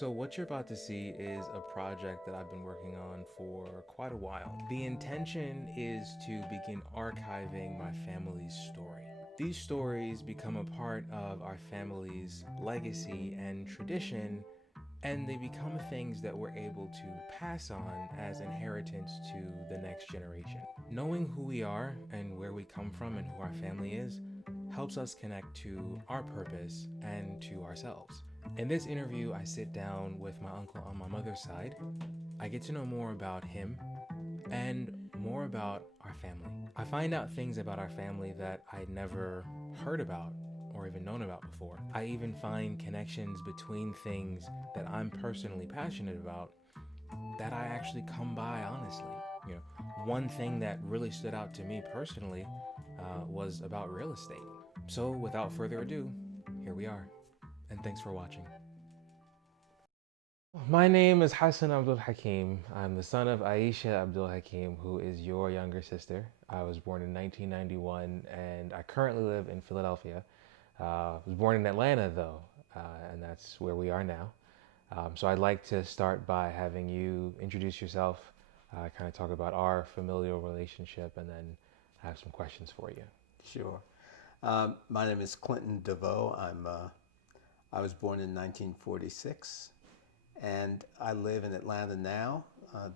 So what you're about to see is a project that I've been working on for quite a while. The intention is to begin archiving my family's story. These stories become a part of our family's legacy and tradition, and they become things that we're able to pass on as inheritance to the next generation. Knowing who we are and where we come from and who our family is helps us connect to our purpose and to ourselves. In this interview, I sit down with my uncle on my mother's side. I get to know more about him and more about our family. I find out things about our family that I'd never heard about or even known about before. I even find connections between things that I'm personally passionate about that I actually come by honestly. You know, one thing that really stood out to me personally was about real estate. So, without further ado, here we are, and thanks for watching. My name is Hassan Abdul Hakim. I'm the son of Aisha Abdul Hakim, who is your younger sister. I was born in 1991 and I currently live in Philadelphia. I was born in Atlanta though, and that's where we are now. So I'd like to start by having you introduce yourself, kind of talk about our familial relationship, and then I have some questions for you. Sure. My name is Clinton DeVoe. I was born in 1946, and I live in Atlanta now,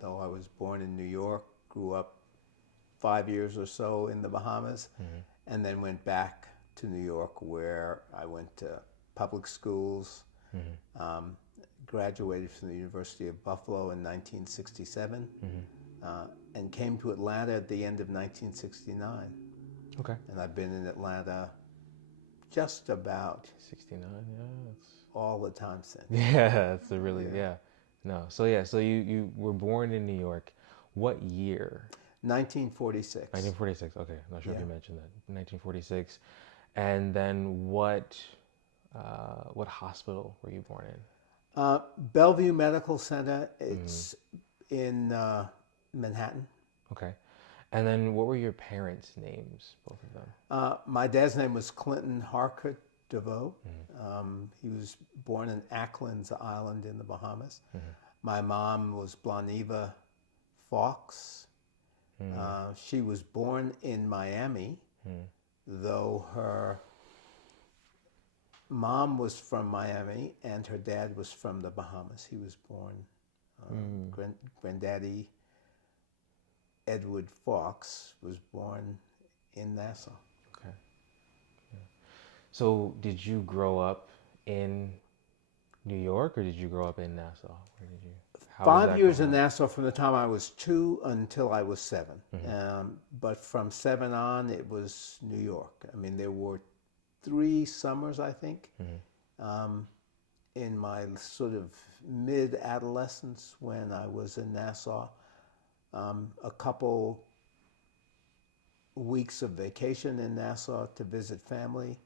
though I was born in New York, grew up 5 years or so in the Bahamas, and then went back to New York where I went to public schools, graduated from the University of Buffalo in 1967, and came to Atlanta at the end of 1969. Okay. And I've been in Atlanta just about 69, yeah. all the time since. Yeah, it's a really, yeah. No, so you were born in New York. What year? 1946. 1946. Okay, I'm not sure if Yeah. you mentioned that. 1946. And then what hospital were you born in? Bellevue Medical Center. It's in Manhattan. Okay. And then what were your parents' names, both of them? My dad's name was Clinton Harcourt DeVoe. He was born in Ackland's Island in the Bahamas. My mom was Blaniva Fox. She was born in Miami, though her mom was from Miami and her dad was from the Bahamas. He was born, Granddaddy Edward Fox was born in Nassau. Okay. Yeah. So did you grow up in New York or did you grow up in Nassau? Where did you? How was 5 years that in growing up? Nassau from the time I was 2 until I was 7. But from 7 on, it was New York. I mean, there were 3 summers, I think, in my sort of mid-adolescence when I was in Nassau. A couple weeks of vacation in Nassau to visit family,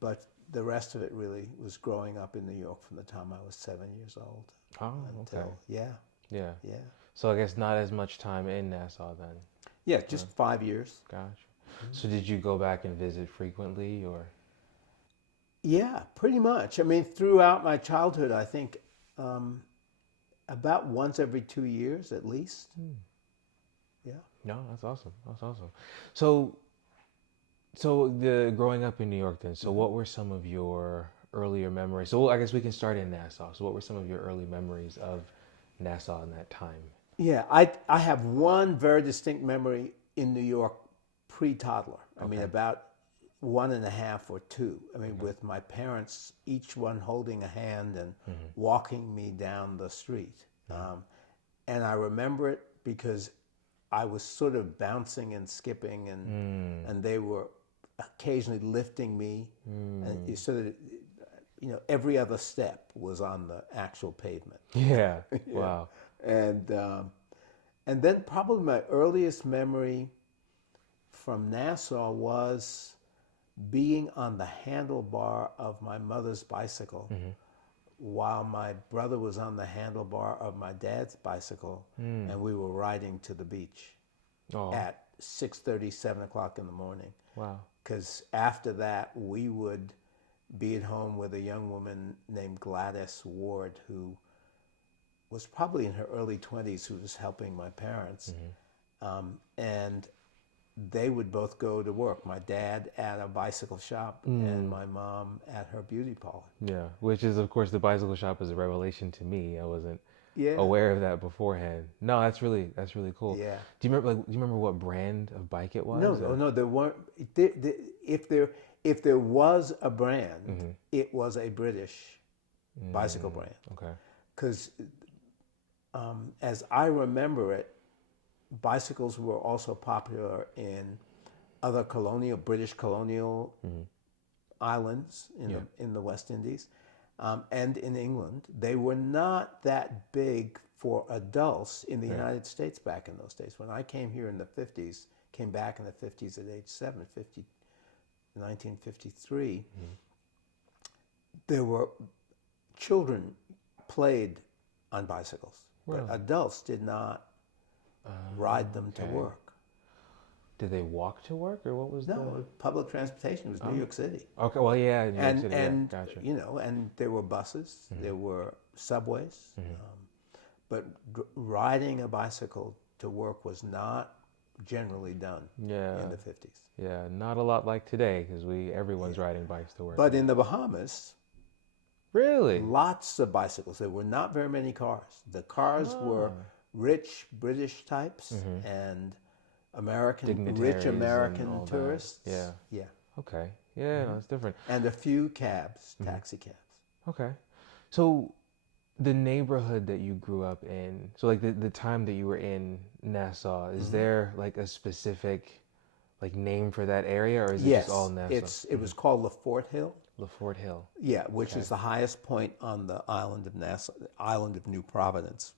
but the rest of it really was growing up in New York from the time I was 7 years old Oh, until, okay. yeah. Yeah. Yeah. So I guess not as much time in Nassau then. Yeah, just 5 years. Gotcha. So did you go back and visit frequently or? Yeah, pretty much. I mean, throughout my childhood, I think about once every 2 years at least. Yeah. No, that's awesome. That's awesome. So, so the growing up in New York then, so what were some of your earlier memories? So I guess we can start in Nassau. So what were some of your early memories of Nassau in that time? Yeah, I have one very distinct memory in New York pre-toddler. I mean, about 1.5 or 2. I mean, with my parents, each one holding a hand and walking me down the street. And I remember it because I was sort of bouncing and skipping, and they were occasionally lifting me, and so that every other step was on the actual pavement. Yeah. Wow. And then probably my earliest memory from Nassau was being on the handlebar of my mother's bicycle while my brother was on the handlebar of my dad's bicycle, and we were riding to the beach at 6:30, 7 o'clock in the morning. Wow. Because after that, we would be at home with a young woman named Gladys Ward, who was probably in her early 20s who was helping my parents. And they would both go to work. My dad at a bicycle shop and my mom at her beauty parlor. Yeah, which is of course the bicycle shop is a revelation to me. I wasn't Yeah. aware of that beforehand. No, that's really cool. Yeah. Do you remember do you remember what brand of bike it was? No, or- no, there weren't. If there was a brand, it was a British bicycle brand. Okay. Because as I remember it, bicycles were also popular in other British colonial islands in the West Indies and in England. They were not that big for adults in the United States back in those days. When I came here in the 50s, came back in the 50s at age 7, 1953, there were children played on bicycles, but adults did not ride them to work. Did they walk to work, or what was No, public transportation was New York City. Okay, well, yeah, New York City, And yeah, gotcha. you know, and there were buses, there were subways, but riding a bicycle to work was not generally done in the 50s. Yeah, not a lot like today because everyone's riding bikes to work. But in the Bahamas, really, lots of bicycles. There were not very many cars. The cars were rich British types and rich Dignitaries and American all that. tourists. Yeah. Yeah. Okay. Yeah, no, it's different. And a few cabs, taxi cabs. Okay. So the neighborhood that you grew up in, so like the time that you were in Nassau, is there like a specific like name for that area, or is it just all Nassau? It was called La Fort Hill. La Fort Hill. Yeah, which is the highest point on the island of Nassau, island of New Providence.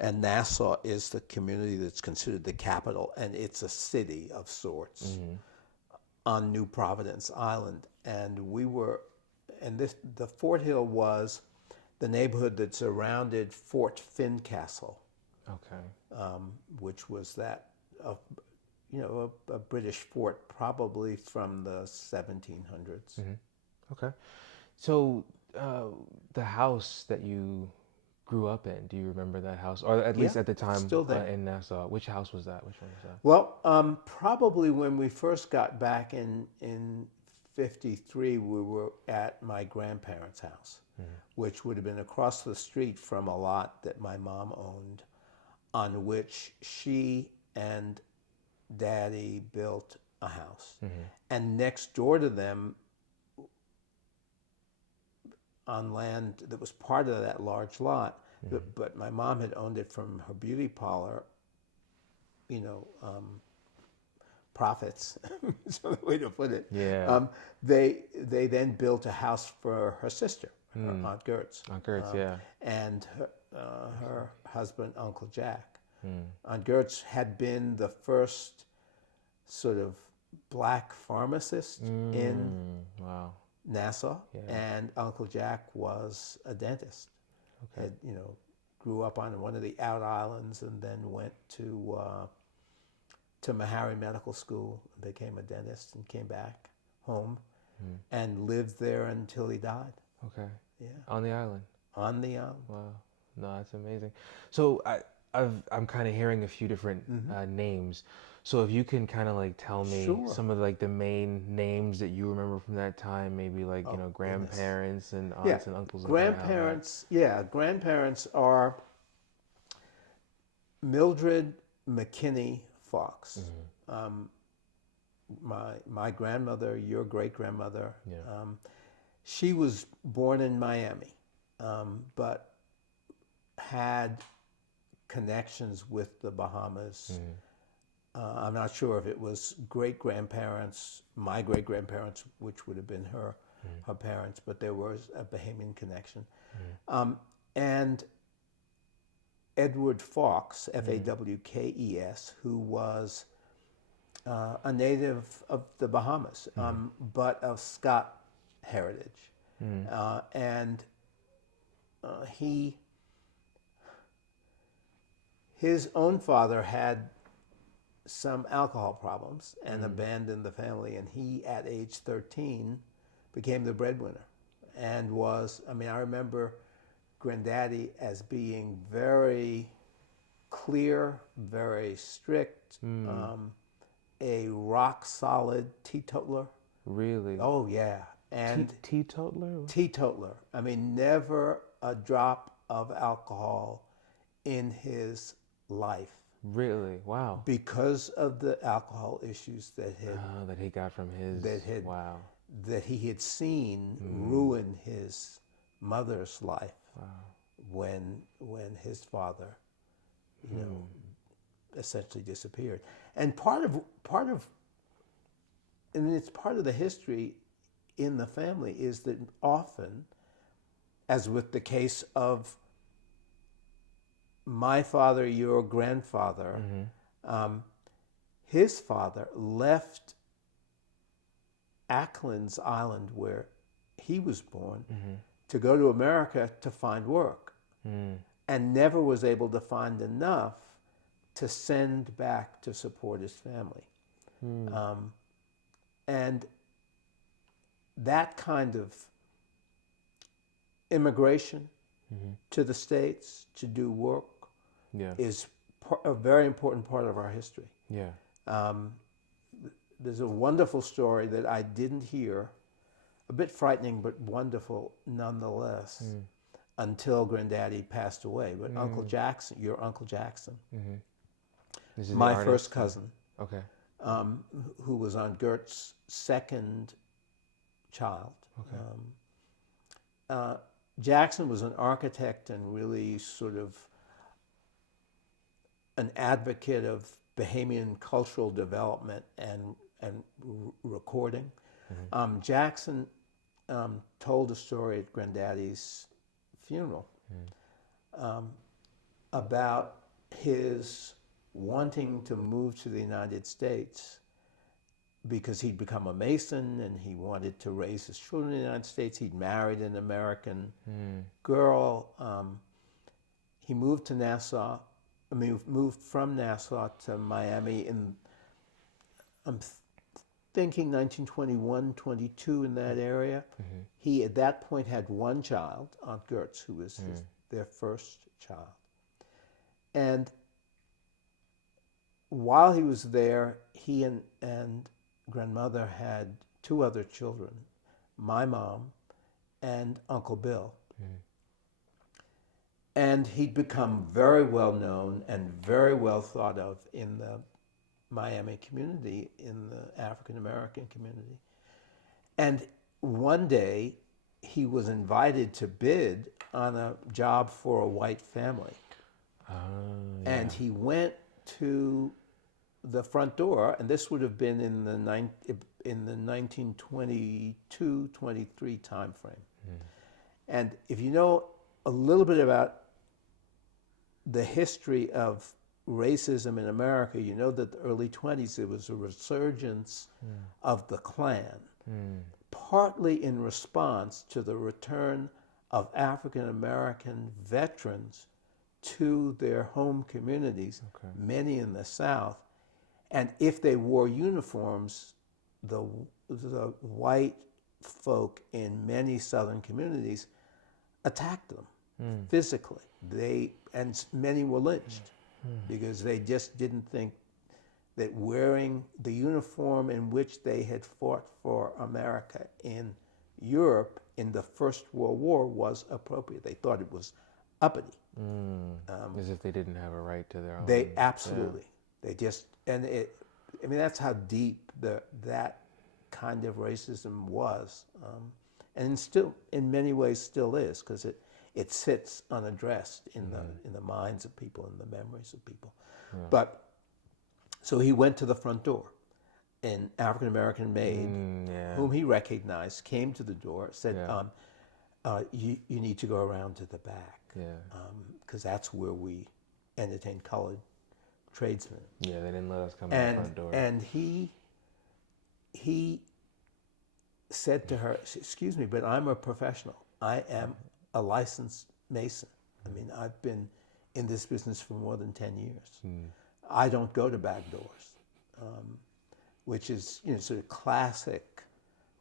And Nassau is the community that's considered the capital, and it's a city of sorts on New Providence Island. And the Fort Hill was the neighborhood that surrounded Fort Fincastle, Okay. which was a British fort probably from the 1700s. Okay. So the house that you grew up in, do you remember that house? Or at least at the time still there. In Nassau. Which house was that? Which one was that? Well, probably when we first got back in 53, we were at my grandparents' house, which would have been across the street from a lot that my mom owned, on which she and Daddy built a house. And next door to them, on land that was part of that large lot, but my mom had owned it from her beauty parlor, profits, is the way to put it. Yeah. They then built a house for her sister, her Aunt Gertz. Aunt Gertz, yeah. And her husband, Uncle Jack. Aunt Gertz had been the first sort of black pharmacist in Nassau, and Uncle Jack was a dentist. Had, grew up on one of the out islands and then went to Meharry Medical School, became a dentist, and came back home and lived there until he died. Okay. Yeah. On the island. On the island. Wow. No, that's amazing. So I'm kind of hearing a few different names. So if you can kind of like tell me some of like the main names that you remember from that time, maybe like grandparents and aunts and uncles. Grandparents, grandparents are Mildred McKinney Fox. My grandmother, your great grandmother, she was born in Miami, but had connections with the Bahamas. I'm not sure if it was great-grandparents, my great-grandparents, which would have been her parents, but there was a Bahamian connection. And Edward Fawkes, Fawkes, who was a native of the Bahamas, but of Scot heritage. And his own father had some alcohol problems and abandoned the family, and he, at age 13, became the breadwinner and I remember Granddaddy as being very clear, very strict, a rock solid teetotaler. Really? Oh yeah, and Teetotaler? teetotaler. I mean, never a drop of alcohol in his life Really? Wow. because of the alcohol issues that had Oh, that he got from his. that had Wow. that he had seen ruin his mother's life Wow. when his father, essentially disappeared. And part of and it's part of the history in the family is that often, as with the case of my father, your grandfather, his father left Ackland's Island, where he was born, to go to America to find work, and never was able to find enough to send back to support his family. And that kind of immigration to the States to do work Yeah. is a very important part of our history. Yeah. There's a wonderful story that I didn't hear, a bit frightening but wonderful nonetheless, until Granddaddy passed away. But Uncle Jackson, your Uncle Jackson, This is my the first artist? cousin, Okay. who was on Gert's second child. Jackson was an architect and really sort of an advocate of Bahamian cultural development and recording. Jackson told a story at Granddaddy's funeral about his wanting to move to the United States because he'd become a Mason and he wanted to raise his children in the United States. He'd married an American girl. He moved to Nassau. I mean, moved from Nassau to Miami in, I'm thinking 1921, 22 in that area. He, at that point, had one child, Aunt Gertz, who was their first child. And while he was there, he and grandmother had two other children, my mom and Uncle Bill. And he'd become very well known and very well thought of in the Miami community, in the African American community. And one day he was invited to bid on a job for a white family. And he went to the front door, and this would have been in the 1922, 23 time frame. And if you know a little bit about the history of racism in America, you know that the early 20s there was a resurgence of the Klan, partly in response to the return of African American veterans to their home communities, many in the South. And if they wore uniforms, the white folk in many Southern communities attacked them physically. And many were lynched because they just didn't think that wearing the uniform in which they had fought for America in Europe in the First World War was appropriate. They thought it was uppity. As if they didn't have a right to their own. They absolutely. They just, and it, I mean, that's how deep that kind of racism was. And still, in many ways, still is, because it sits unaddressed in the minds of people, in the memories of people. But so he went to the front door. An African American maid, whom he recognized, came to the door, said, you need to go around to the back, because that's where we entertain colored tradesmen. Yeah, they didn't let us come in the front door. And he said to her, "Excuse me, but I'm a professional. I am a licensed Mason. I mean, I've been in this business for more than 10 years. I don't go to back doors," which is, sort of classic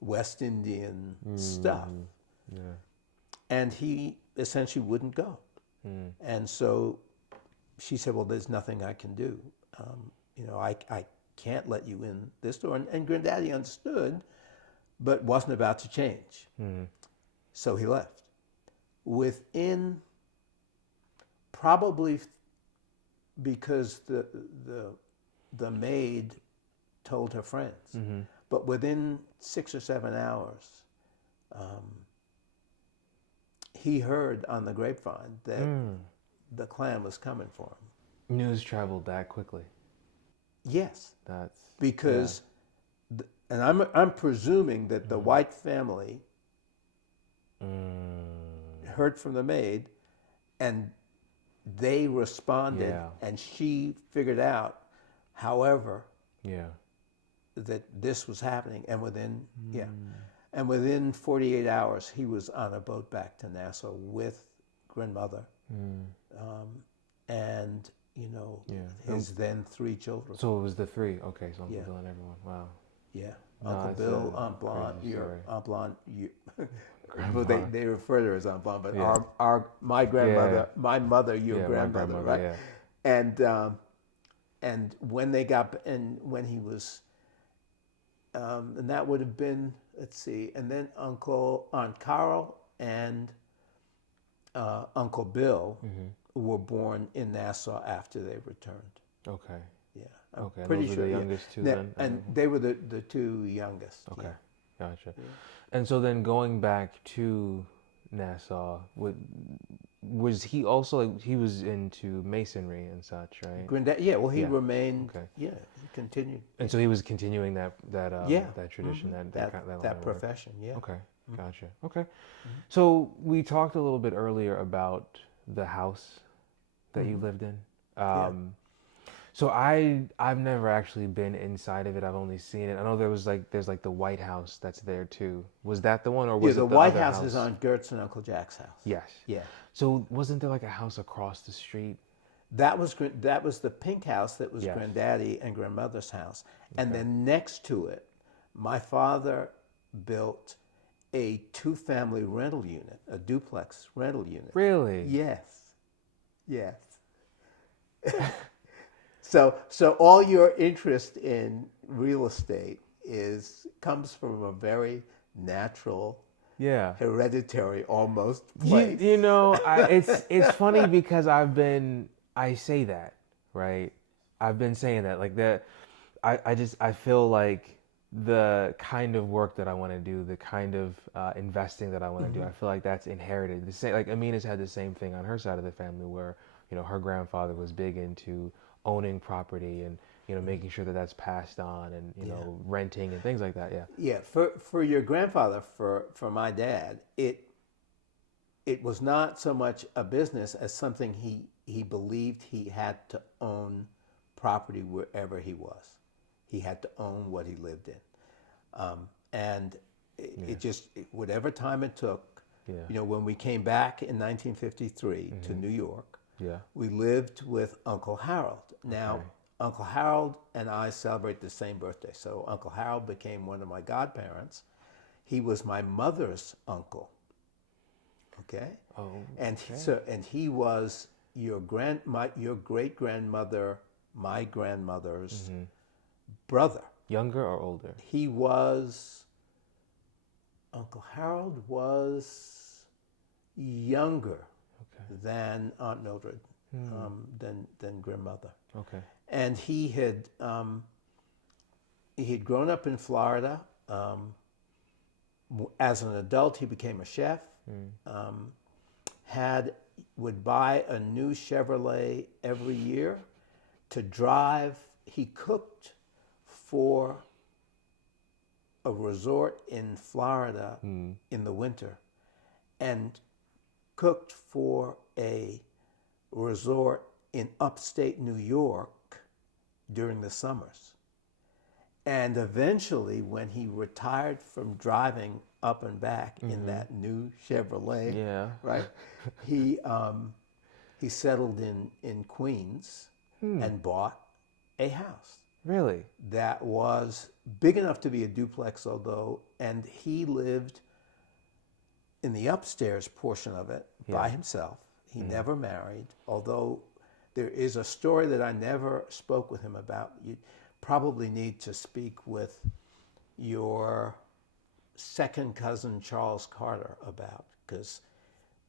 West Indian stuff. And he essentially wouldn't go. And so she said, well, there's nothing I can do. I can't let you in this door. And Granddaddy understood, but wasn't about to change. So he left. Within probably because the maid told her friends, but within 6 or 7 hours, he heard on the grapevine that the Klan was coming for him. News traveled that quickly. Yes, That's because, and I'm presuming that the white family heard from the maid, and they responded, and she figured out, however, that this was happening, and within 48 hours, he was on a boat back to Nassau with grandmother, and his then 3 children. So it was the 3. Okay, so Uncle Bill and everyone. Wow. Yeah, No, Uncle it's Bill, a Aunt Blonde, crazy story. Aunt Blonde. Grandma. Well, they refer to her as Aunt Blonde, but my grandmother, my mother, your grandmother, my right? Yeah. And when they got, and when he was, and that would have been, let's see, and then Aunt Carol and Uncle Bill were born in Nassau after they returned. Okay. Yeah. Okay. Pretty Those sure. were the youngest 2 then? And they were the 2 youngest. Okay. Gotcha. Yeah. And so then going back to Nassau, was he also, like, he was into masonry and such, right? Granddad, he remained. Okay. Yeah, he continued. And so he was continuing that tradition, that profession. Yeah. Okay, gotcha. Okay, so we talked a little bit earlier about the house that you lived in. So I've never actually been inside of it. I've only seen it. I know there's like the White House that's there too. Was that the one, or was it the the White other House is on Gertz and Uncle Jack's house. Yes. Yeah. So wasn't there like a house across the street? That was the pink house that was Granddaddy and Grandmother's house, and then next to it, my father built a 2-family rental unit, a duplex rental unit. Really? Yes. Yes. So all your interest in real estate comes from a very natural, hereditary almost place. It's funny because I say that, right? I've been saying that, like, I feel like the kind of work that I want to do, the kind of investing that I want to do, I feel like that's inherited. The same, like Amina's had the same thing on her side of the family, where her grandfather was big into owning property and making sure that that's passed on, and renting and things like that. Yeah. For your grandfather, for my dad, it was not so much a business as something he believed he had to own property wherever he was. He had to own what he lived in, and it just, whatever time it took. When we came back in 1953 to New York, we lived with Uncle Harold. Now, Uncle Harold and I celebrate the same birthday, so Uncle Harold became one of my godparents. He was my mother's uncle. Okay. Oh. And he was your great grandmother, my grandmother's brother. Younger or older? He was. Uncle Harold was younger than Aunt Mildred, than grandmother. Okay. And he had grown up in Florida. As an adult, he became a chef. Would buy a new Chevrolet every year to drive. He cooked for a resort in Florida in the winter, and cooked for a resort in upstate New York during the summers. And eventually, when he retired from driving up and back in that new Chevrolet, right, he settled in Queens and bought a house. Really? That was big enough to be a duplex, and he lived in the upstairs portion of it by himself. He never married, although there is a story that I never spoke with him about. You probably need to speak with your second cousin, Charles Carter, about, because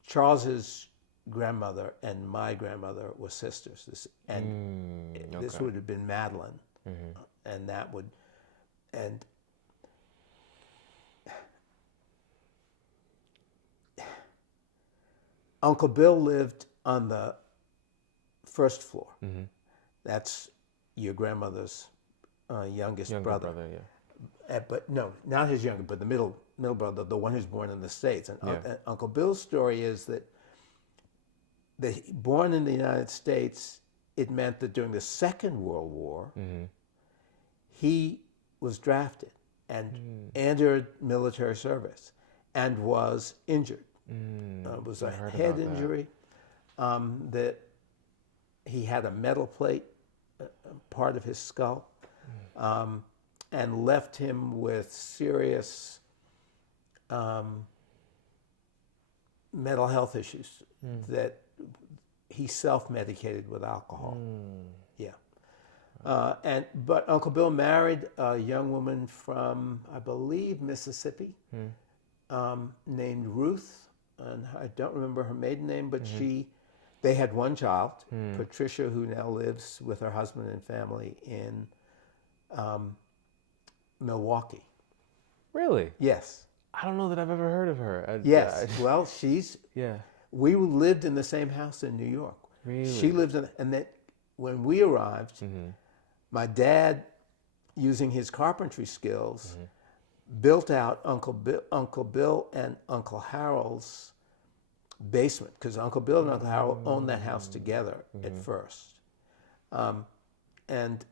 Charles's grandmother and my grandmother were sisters. This would have been Madeline. And that would, and Uncle Bill lived on the first floor. That's your grandmother's youngest brother. But no, not his younger, but the middle brother, the one who's born in the States. And Uncle Bill's story is that born in the United States, it meant that during the Second World War, he was drafted and entered military service and was injured. It was a head injury that he had a metal plate, part of his skull, and left him with serious mental health issues that he self-medicated with alcohol. Yeah. But Uncle Bill married a young woman from, I believe, Mississippi, named Ruth, and I don't remember her maiden name, but they had one child, Patricia, who now lives with her husband and family in Milwaukee. Really? Yes. I don't know that I've ever heard of her. Yes. Well, Yeah. we lived in the same house in New York. Really? She lived in, and then when we arrived, my dad, using his carpentry skills, built out Uncle Bill and Uncle Harold's basement, because Uncle Bill and Uncle Harold owned that house together at first. And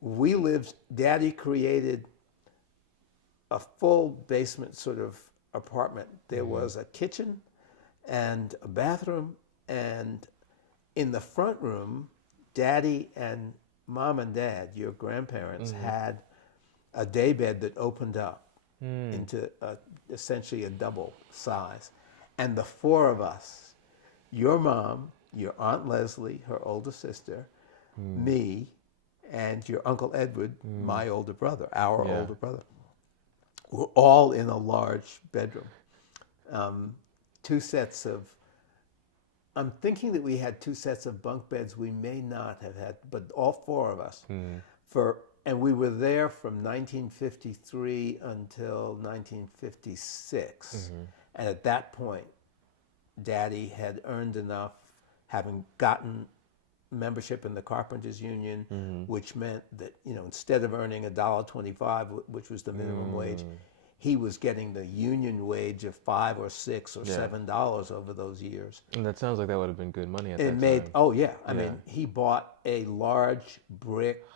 we lived, Daddy created a full basement sort of apartment. There was a kitchen and a bathroom, and in the front room, Daddy and Mom and Dad, your grandparents, had a daybed that opened up into essentially a double size. And the four of us, your mom, your Aunt Leslie, her older sister, me, and your Uncle Edward, my older brother, our older brother, were all in a large bedroom. Two sets of, I'm thinking that we had two sets of bunk beds. We may not have had, but all four of us. And we were there from 1953 until 1956. And at that point, Daddy had earned enough, having gotten membership in the Carpenters Union, which meant that, instead of earning $1.25, which was the minimum wage, he was getting the union wage of $5 or $6 or $7 over those years. And that sounds like that would have been good money at that time. Oh yeah, I mean, he bought a large brick,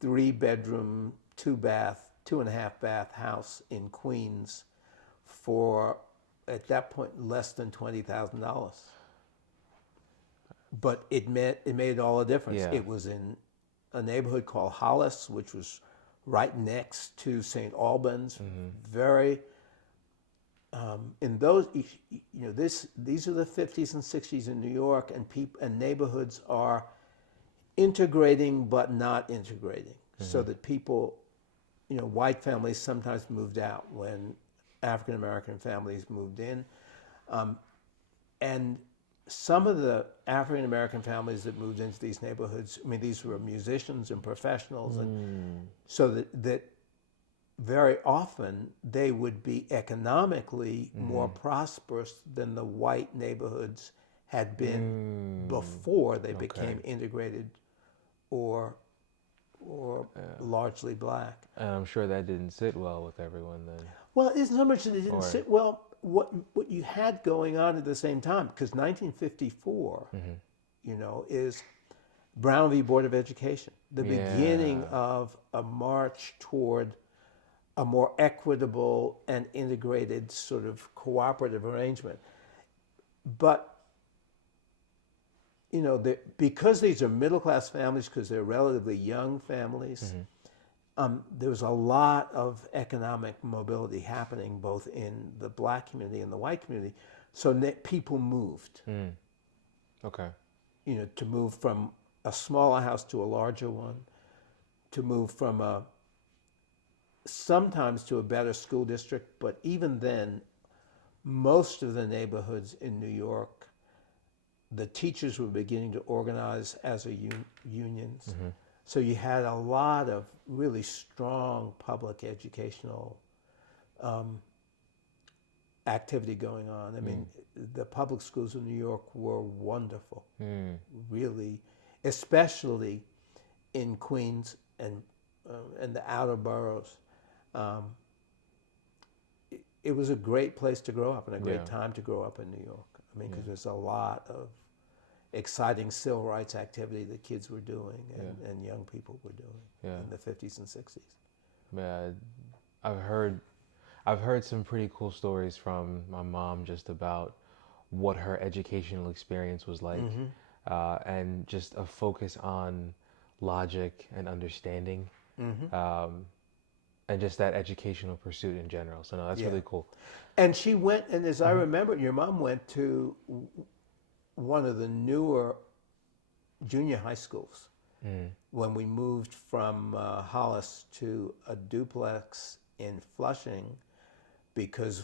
3-bedroom, 2.5 bath house in Queens for, at that point, less than $20,000. But it made all the difference. Yeah. It was in a neighborhood called Hollis, which was right next to St. Albans. Very, in those, these are the 50s and 60s in New York, and neighborhoods are integrating but not integrating, so that people, white families sometimes moved out when African American families moved in, and some of the African American families that moved into these neighborhoods, I mean, these were musicians and professionals, and so that very often they would be economically more prosperous than the white neighborhoods had been before they became integrated or largely black. And I'm sure that didn't sit well with everyone then. Well, it's not so much that it didn't sit well. What you had going on at the same time, because 1954, is Brown v. Board of Education, the beginning of a march toward a more equitable and integrated sort of cooperative arrangement. But because these are middle-class families, because they're relatively young families, there was a lot of economic mobility happening both in the black community and the white community. So people moved, Okay. you know, to move from a smaller house to a larger one, to move from sometimes to a better school district. But even then, most of the neighborhoods in New York, the teachers were beginning to organize as unions. So you had a lot of really strong public educational activity going on. I mean, the public schools in New York were wonderful, really, especially in Queens and the outer boroughs. It was a great place to grow up and a great time to grow up in New York. I mean, because there's a lot of exciting civil rights activity that kids were doing and young people were doing in the 50s and 60s. Yeah, I've heard some pretty cool stories from my mom just about what her educational experience was like, and just a focus on logic and understanding, and just that educational pursuit in general. So no, that's really cool. And she went, and as I remember, your mom went to one of the newer junior high schools when we moved from Hollis to a duplex in Flushing, because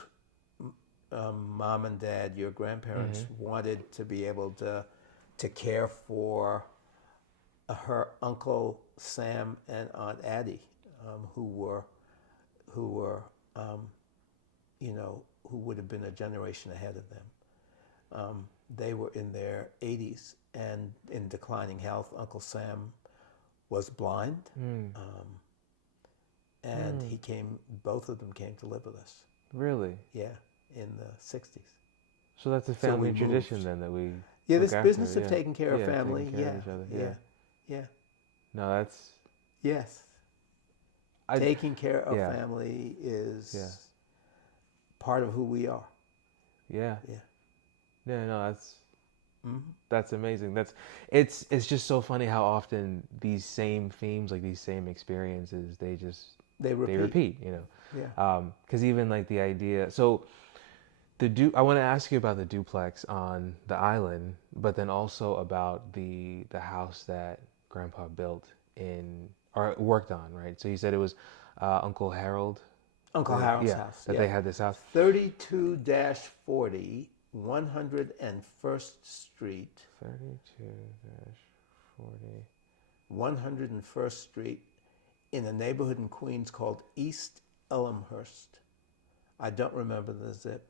mom and dad, your grandparents, wanted to be able to care for her Uncle Sam and Aunt Addie, who were you know, who would have been a generation ahead of them. They were in their 80s and in declining health. Uncle Sam was blind, and both of them came to live with us. Really? Yeah, in the 60s. So that's a family tradition then that we. Yeah, this look business after, of taking care of family. Taking care of each other. Yeah. No, that's. Yes. Taking care of family is part of who we are. Yeah. Yeah. Yeah, no, that's amazing. It's just so funny how often these same themes, like these same experiences, they repeat, you know. Yeah. Because even like the idea, so I want to ask you about the duplex on the island, but then also about the house that Grandpa built or worked on, right? So you said it was Uncle Harold. Uncle Harold's house. That they had this house. 32-40, 101st Street. 32-40. 101st Street in a neighborhood in Queens called East Elmhurst. I don't remember the zip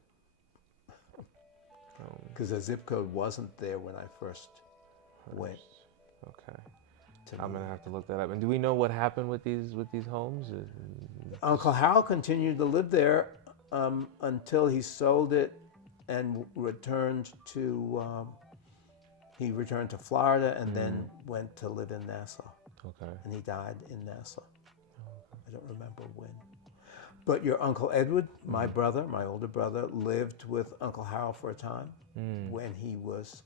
because the zip code wasn't there when I first went. Okay. I'm gonna have to look that up. And do we know what happened with these homes? Uncle Harold continued to live there until he sold it and returned to Florida and then went to live in Nassau. Okay. And he died in Nassau. I don't remember when. But your Uncle Edward, my brother, my older brother, lived with Uncle Harold for a time when he was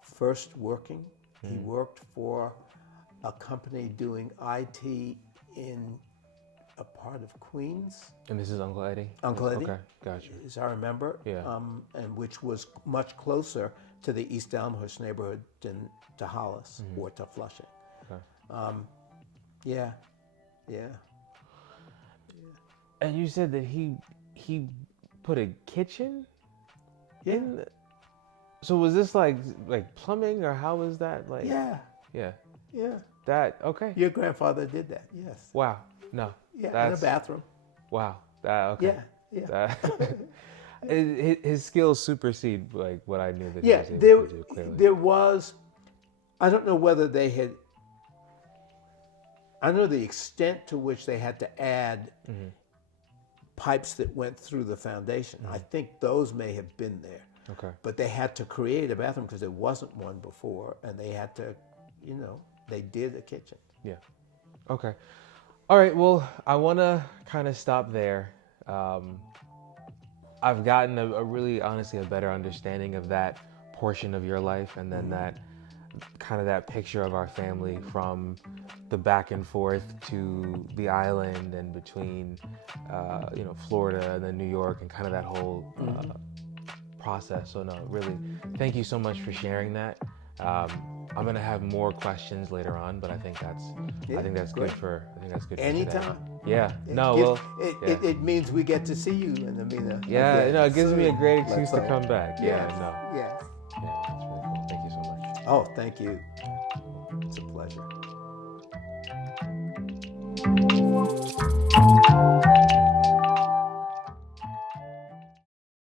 first working. He worked for a company doing IT in a part of Queens. And this is Uncle Eddie? Uncle Eddie. Okay, gotcha. As I remember. Yeah. And which was much closer to the East Elmhurst neighborhood than to Hollis or to Flushing. Okay. Yeah. And you said that he put a kitchen in. So was this like plumbing, or how was that like? Yeah. Yeah. Yeah. That okay. Your grandfather did that. Yes. Wow. No. Yeah. In a bathroom. Wow. That okay. Yeah. His skills supersede like what I knew that he was able to do. Clearly. There was. I don't know whether they had. I know the extent to which they had to add pipes that went through the foundation. I think those may have been there. Okay. But they had to create a bathroom because there wasn't one before, and they had to, they did a kitchen. Yeah. Okay. All right. Well, I want to kind of stop there. I've gotten a really, honestly, a better understanding of that portion of your life, and then kind of that picture of our family from the back and forth to the island and between, Florida and then New York and kind of that whole process. So no, really, thank you so much for sharing that. I'm gonna have more questions later on, but I think that's great. good for Anytime. today. Yeah. It means we get to see you, and I mean, Yeah. again, No, it gives me a soon. great excuse Let's to hope. come back. Yes. Yeah. No. Yes. Yeah. That's really cool. Thank you so much. Oh, thank you. It's a pleasure.